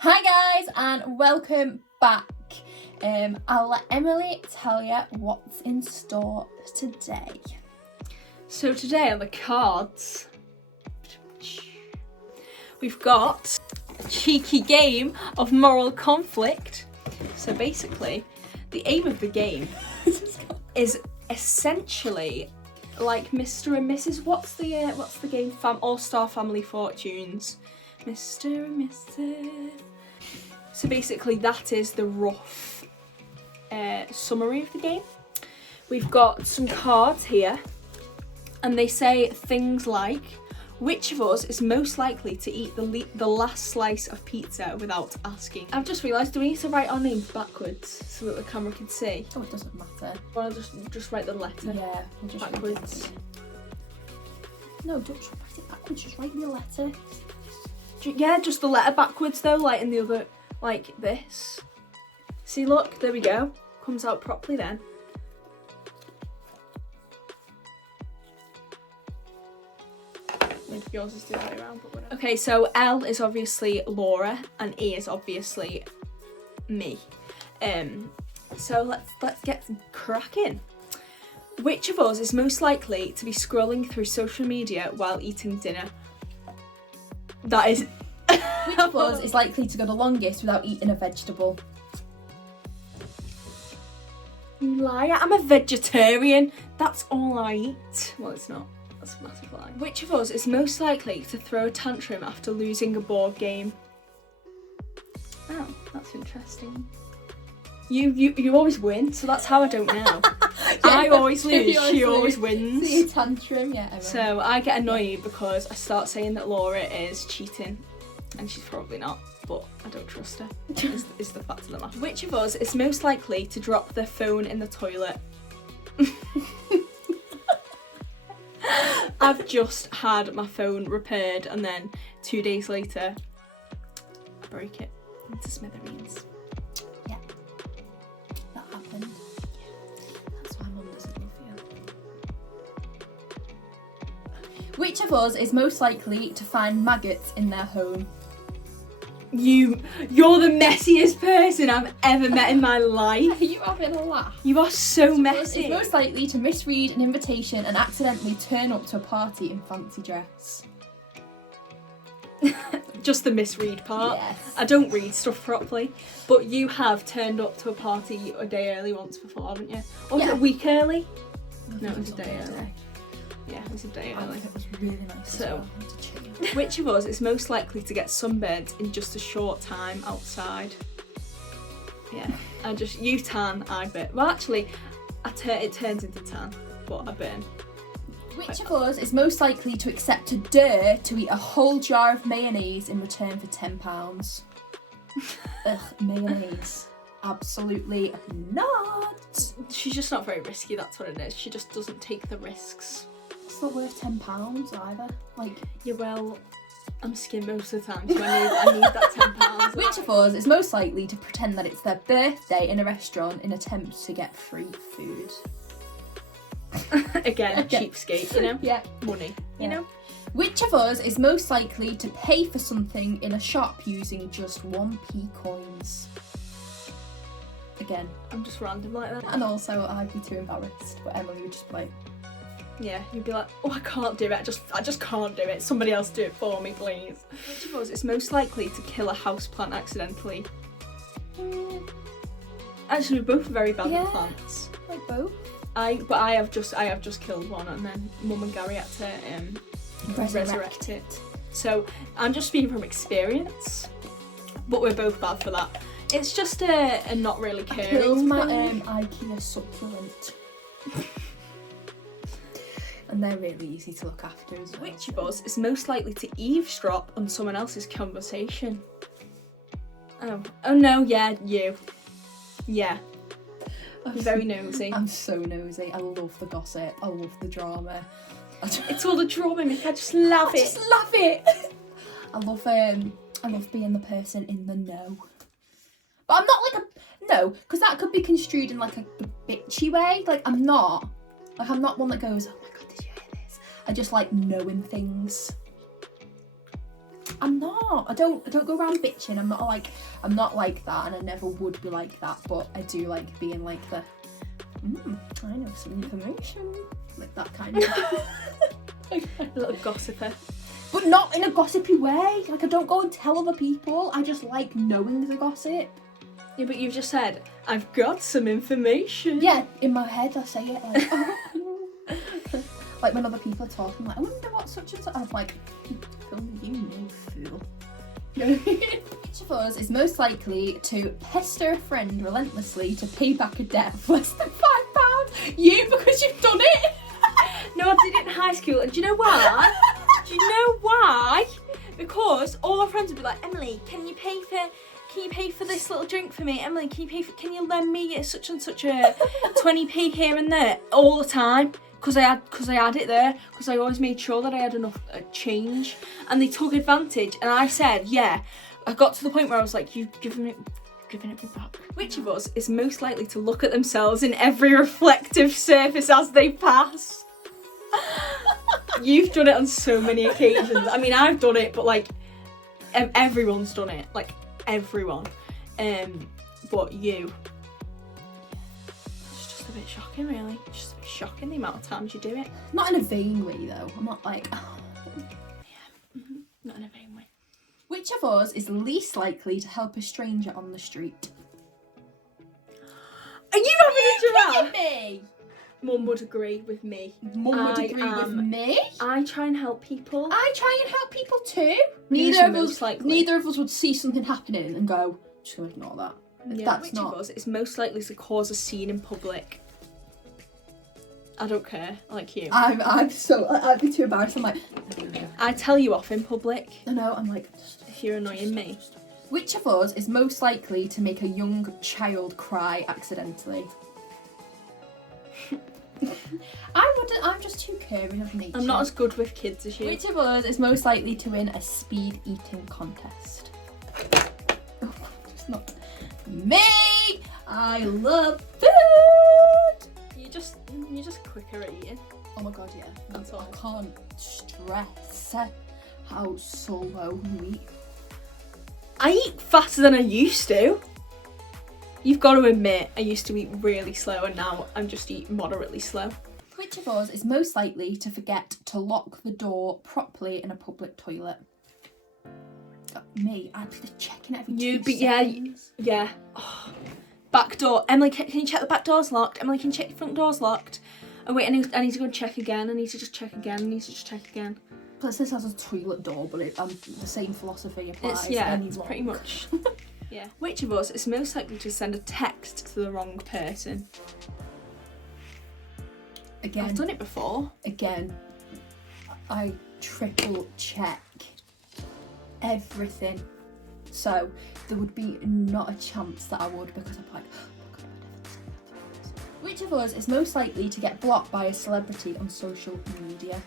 Hi guys and welcome back. I'll let Emily tell you what's in store today. So today on the cards, we've got a cheeky game of moral conflict. So basically, the aim of the game is essentially like Mr. and Mrs. What's the game? All-Star Family Fortunes. Mr. and Mrs. So basically, that is the rough summary of the game. We've got some cards here, and they say things like, which of us is most likely to eat the last slice of pizza without asking? I've just realised, do we need to write our names backwards so that the camera can see? Oh, it doesn't matter. Or I'll just write the letter Yeah, we'll just backwards. No, don't write it backwards, just write the letter. Yeah, just the letter backwards though, like in the other, like this. See, look, there we go. Comes out properly then. Maybe yours is the other way around, but whatever. Okay, so L is obviously Laura and E is obviously me. So let's get cracking. Which of us is most likely to be scrolling through social media while eating dinner? That is. Which of us is likely to go the longest without eating a vegetable? Liar, I'm a vegetarian. That's all I eat. Well, it's not. That's a massive lie. Which of us is most likely to throw a tantrum after losing a board game? Oh, that's interesting. You always win, so that's how I don't know. I always lose, she always wins. See a tantrum, yeah. Emily. So I get annoyed because I start saying that Laura is cheating, and she's probably not, but I don't trust her, is the fact of the matter. Which of us is most likely to drop their phone in the toilet? I've just had my phone repaired and then 2 days later I broke it into smithereens. Yeah, that happened. That's why Mum doesn't love you. Which of us is most likely to find maggots in their home? You're the messiest person I've ever met in my life. Are you having a laugh? You are so Is messy. most likely to misread an invitation and accidentally turn up to a party in fancy dress? Just the misread part. Yes. I don't read stuff properly, but you have turned up to a party a day early once before, haven't you? Or was it a week early? No, it was a day early. Yeah, it was a day I early. think it was really nice. So- as well. I had to change. Which of us is most likely to get sunburned in just a short time outside? Yeah, you tan, I burn. Well, actually, it turns into tan, but I burn. Which of us is most likely to accept a dare to eat a whole jar of mayonnaise in return for £10? Ugh, mayonnaise. Absolutely not. She's just not very risky, that's what it is. She just doesn't take the risks. It's not worth £10 either. Like, Yeah, well, I'm skin most of the time, so I need that £10. which of us is most likely to pretend that it's their birthday in a restaurant in attempt to get free food? Again, Okay. cheapskate, you know? Yeah. Money, Yeah. you know? Which of us is most likely to pay for something in a shop using just 1p coins? Again. I'm just random like that. And also, I'd be too embarrassed, but Emily would just be like, Yeah, you'd be like, oh, I can't do it. I just can't do it. Somebody else do it for me, please. Which of us is most likely to kill a houseplant accidentally? Actually, we're both very bad Yeah. with plants. like both. I have just killed one, and then Mum and Gary had to resurrect it. So I'm just speaking from experience, but we're both bad for that. It's just a not really I caring killed my thing. IKEA succulent. And they're really easy to look after as well. Which of us is most likely to eavesdrop on someone else's conversation? Oh no, yeah, you. Yeah, you're very nosy. I'm so nosy. I love the gossip. I love the drama. It's all the drama, Mick. I just love I it. just love it. I love being the person in the know. But I'm not like because that could be construed in like a bitchy way. Like I'm not one that goes, oh my god, did you hear this? I just like knowing things. I'm not. I don't go around bitching. I'm not like that, and I never would be like that. But I do like being like the. I know some information, like that kind of. A little gossiper. But not in a gossipy way. Like, I don't go and tell other people. I just like knowing the gossip. Yeah, but you've just said, I've got some information. Yeah, in my head I say it like, oh. Like when other people are talking, like, I wonder what such and such. I'm like, only you know, fool. Which of us is most likely to pester a friend relentlessly to pay back a debt of less than £5? You, because you've done it. No, I did it in high school, and do you know why? Do you know why? Because all our friends would be like, Emily, can you pay for this little drink for me? Emily, can you lend me such and such a 20p here and there all the time? Because I had it there, because I always made sure that I had enough change, and they took advantage. And I said, yeah. I got to the point where I was like, you've given it me back. Which of us is most likely to look at themselves in every reflective surface as they pass? You've done it on so many occasions. I mean, I've done it, but like everyone's done it. Like everyone. But you. It's just a bit shocking, really. It's just a bit shocking the amount of times you do it. Not in a vain way, though. I'm not like. Not in a vain way. Which of us is least likely to help a stranger on the street? Are you having a giraffe? Me. Mum would agree with me. Mum would agree with me. I try and help people. I try and help people too. Who's most likely? Neither of us would see something happening and go, just gonna ignore that. Yeah, That's which not. of us is most likely to cause a scene in public? I don't care, like you. I'd be too embarrassed. I'm like, I tell you off in public I know. I'm like, if you're annoying me. which of us is most likely to make a young child cry accidentally? I'm just too caring of nature. I'm not as good with kids as you. Which of us is most likely to win a speed eating contest? Oh, it's not me. I love food. You're just quicker at eating. Oh my god, yeah. That's all. I can't stress how slow you eat. I eat faster than I used to. You've got to admit, I used to eat really slow, and now I'm just eat moderately slow. Which of us is most likely to forget to lock the door properly in a public toilet? Me. I'd be checking it every 2 seconds. Yeah. Oh. Back door. Emily, can you check the back door's locked? Emily, can you check the front door's locked? Oh wait, I need to go and check again. I need to just check again. Plus this has a toilet door, but the same philosophy applies. It's pretty much. Yeah. Which of us is most likely to send a text to the wrong person? Again. I've done it before. Again, I triple check everything. So there would be not a chance that I would, because I'm like, oh God, I never send that to this. Which of us is most likely to get blocked by a celebrity on social media?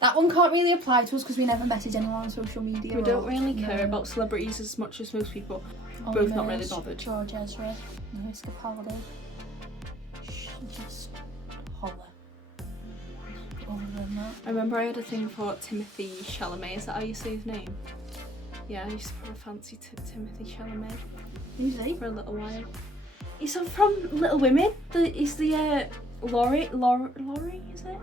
That one can't really apply to us because we never message anyone on social media. We don't really care about celebrities as much as most people. Both not really bothered. George Ezra, Lewis Capaldi. Just holler. Other than that. I remember I had a thing for Timothy Chalamet. Is that how you say his name? Yeah, I used to have a fancy Timothy Chalamet. Who's he? For a little while. He's from Little Women. He's the Laurie, is it?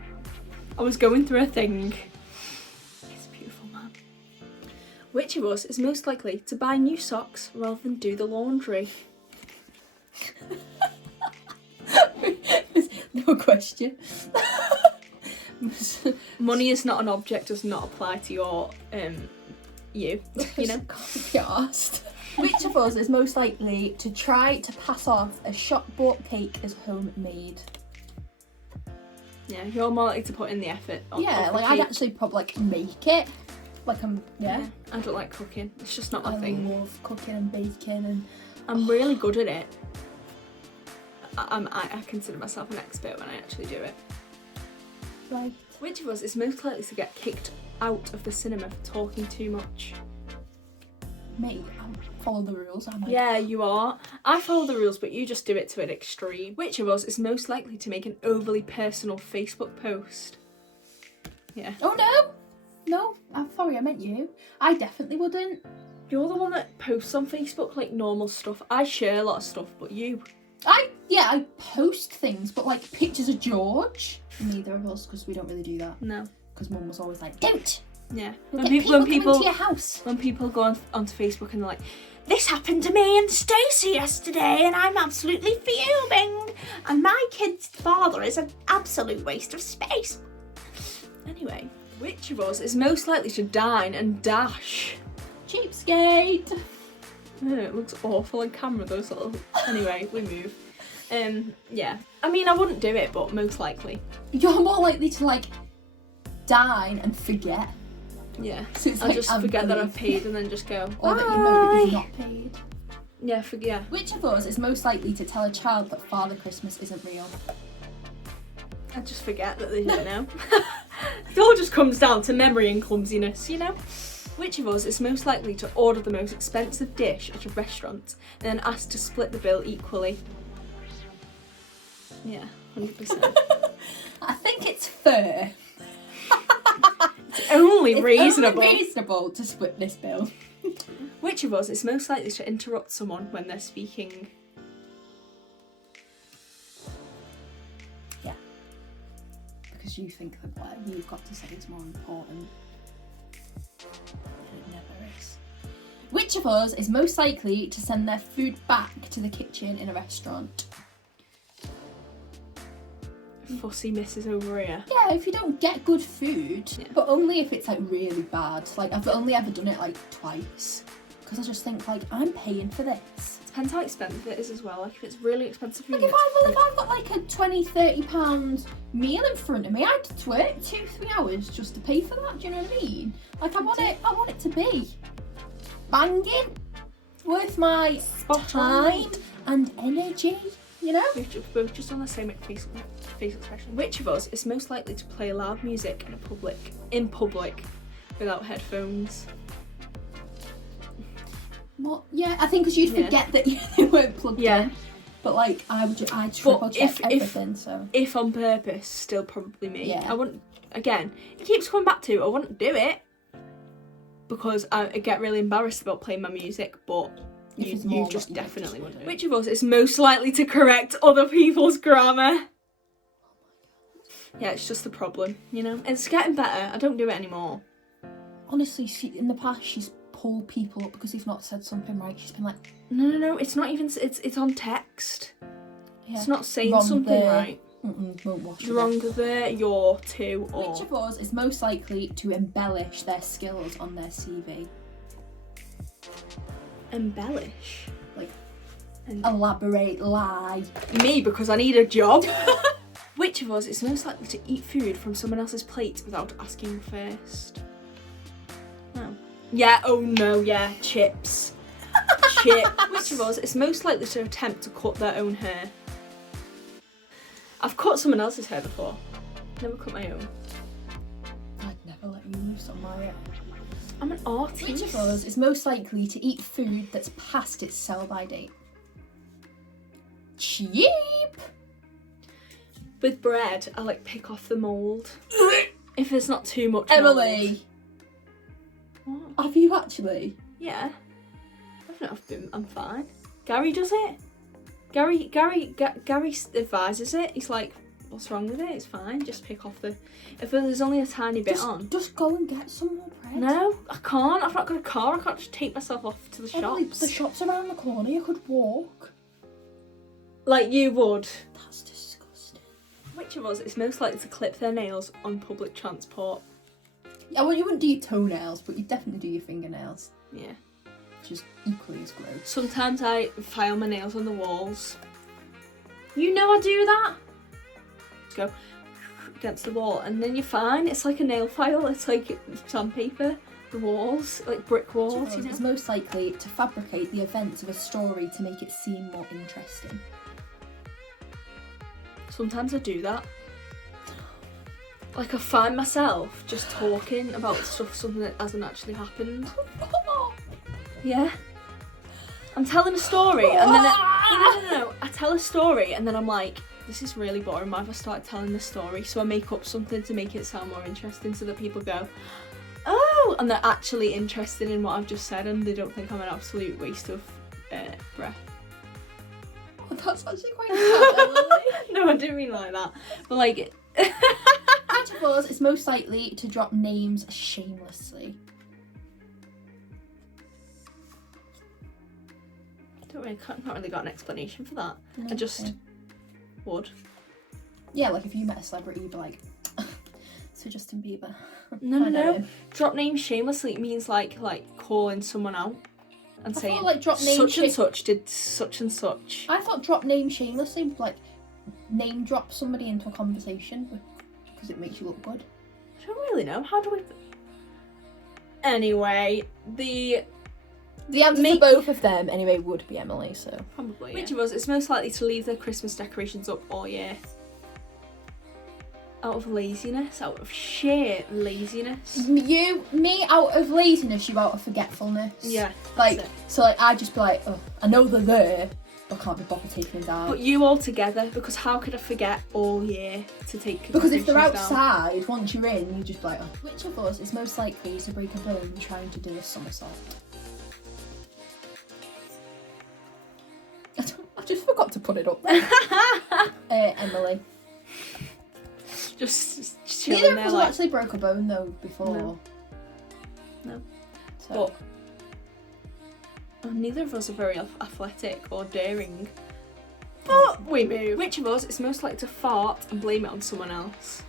I was going through a thing. He's a beautiful man. Which of us is most likely to buy new socks rather than do the laundry? No question. Money is not an object, does not apply to your you know. Can't be asked. Which of us is most likely to try to pass off a shop bought cake as homemade? Yeah, you're more likely to put in the effort. I'd actually probably make it. I don't like cooking. It's just not my I thing. love cooking and baking, and I'm really good at it. I consider myself an expert when I actually do it. right. Which of us is most likely to get kicked out of the cinema for talking too much? Me, I follow the rules. Yeah, you are. I follow the rules, but you just do it to an extreme. Which of us is most likely to make an overly personal Facebook post? Yeah. Oh no! No, I'm sorry, I meant you. I definitely wouldn't. You're the one that posts on Facebook like normal stuff. I share a lot of stuff, but you. I post things, but like pictures of George. Neither of us, because we don't really do that. No. Because Mum was always like, don't. Yeah. When people come into your house. When people go onto Facebook and they're like, this happened to me and Stacey yesterday, and I'm absolutely fuming, and my kid's father is an absolute waste of space. Anyway, which of us is most likely to dine and dash? Cheapskate. Oh, it looks awful on camera, those little. Anyway, we move. Yeah. I mean, I wouldn't do it, but most likely. You're more likely to like dine and forget. Yeah. So it's I'll like, just forget that I've paid and then just go. Or that you know that you've not paid. Yeah, yeah. Which of us is most likely to tell a child that Father Christmas isn't real? I just forget that they don't know. It all just comes down to memory and clumsiness, you know? Which of us is most likely to order the most expensive dish at a restaurant and then ask to split the bill equally? Yeah, 100%. I think it's fair. It's only reasonable. Only reasonable to split this bill. Which of us is most likely to interrupt someone when they're speaking? Yeah. Because you think that whatever you've got to say is more important. And it never is. Which of us is most likely to send their food back to the kitchen in a restaurant? Fussy misses over here. Yeah, if you don't get good food, Yeah. but only if it's like really bad. Like I've only ever done it like twice. Because I just think like, I'm paying for this. Depends how expensive it is as well. Like if it's really expensive food. Like if I've got like a £20-30 meal in front of me, I'd have to work 2-3 hours just to pay for that. Do you know what I mean? Like I want it to be banging, worth my time and energy. You know? We're just on the same facial expression. Which of us is most likely to play loud music in public without headphones? What? Yeah, I think because you'd forget that they weren't plugged in. But like I'd triple check everything. So if on purpose, still probably me. Yeah. I wouldn't. Again, it keeps coming back to I wouldn't do it because I get really embarrassed about playing my music, but. You just definitely would do it. Which of us is most likely to correct other people's grammar? Yeah, it's just the problem, you know? It's getting better. I don't do it anymore. Honestly, in the past, she's pulled people up because they've not said something right. She's been like, No, it's not even, it's on text. Yeah. It's not saying something right. Won't watch Wrong there, you're to, or... Which of us is most likely to embellish their skills on their CV? Embellish? Like, elaborate, lie. Me, because I need a job. Which of us is most likely to eat food from someone else's plate without asking first? No. Yeah, oh no, yeah, chips. Which of us is most likely to attempt to cut their own hair? I've cut someone else's hair before. Never cut my own. I'd never let you loose on my... I'm an artist. Which of us is most likely to eat food that's past its sell-by date? Cheap! With bread, I like pick off the mould. If there's not too much Emily! mould. What? Have you actually? Yeah. I'm fine. Gary does it. Gary advises it. He's like, what's wrong with it? It's fine. Just pick off the... If there's only a tiny bit on. Just go and get some more bread. No, I can't. I've not got a car. I can't just take myself off to the Emily, shops. the shop's around the corner. You could walk. Like you would. That's disgusting. Which of us is most likely to clip their nails on public transport? Yeah, well, you wouldn't do your toenails, but you'd definitely do your fingernails. Yeah. Which is equally as gross. Sometimes I file my nails on the walls. You know I do that. Just go against the wall and then you're fine. It's like a nail file. It's like sandpaper. The walls, like brick walls. You know? Is most likely to fabricate the events of a story to make it seem more interesting. Sometimes I do that. Like I find myself just talking about something that hasn't actually happened. Yeah. I'm telling a story and then no. I tell a story and then I'm like, this is really boring. Why have I started telling this story? So I make up something to make it sound more interesting so that people go, Woo! And they're actually interested in what I've just said, and they don't think I'm an absolute waste of breath. Oh, that's actually quite sad, Emily. No, I didn't mean like that. But like, Which of us is most likely to drop names shamelessly? Not really got an explanation for that. No, I just okay. would. Yeah, like if you met a celebrity, you'd be like, so Justin Bieber. No. I know him. Drop names shamelessly means like calling someone out and I saying thought, like, drop name such and such did such and such. I thought drop name shamelessly, like name drop somebody into a conversation because it makes you look good. I don't really know. How do we? Anyway, the answer to both of them anyway would be Emily. So probably which of us is most likely to leave their Christmas decorations up all year? Out of laziness, out of sheer laziness. Me out of laziness, you out of forgetfulness. Yeah, like that's it. so, like I'd just be like, oh, I know they're there, but I can't be bothered taking them down. But you all together, because how could I forget all year to take? Because if they're decorations down? outside, once you're in, you just be like, oh. Which of us is most likely to break a bone trying to do a somersault? I just forgot to put it up there. Emily. Just Neither chilling of there us like. actually broke a bone though before. No. So. But neither of us are very athletic or daring. But we move. Which of us is most likely to fart and blame it on someone else?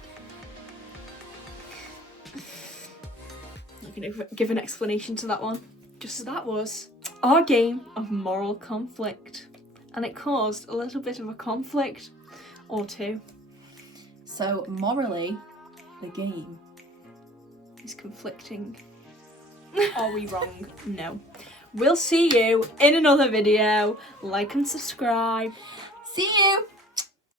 You can give an explanation to that one. Just so that was our game of moral conflict. And it caused a little bit of a conflict or two. So morally, the game Is conflicting. Are we wrong? No. We'll see you in another video. Like and subscribe. See you!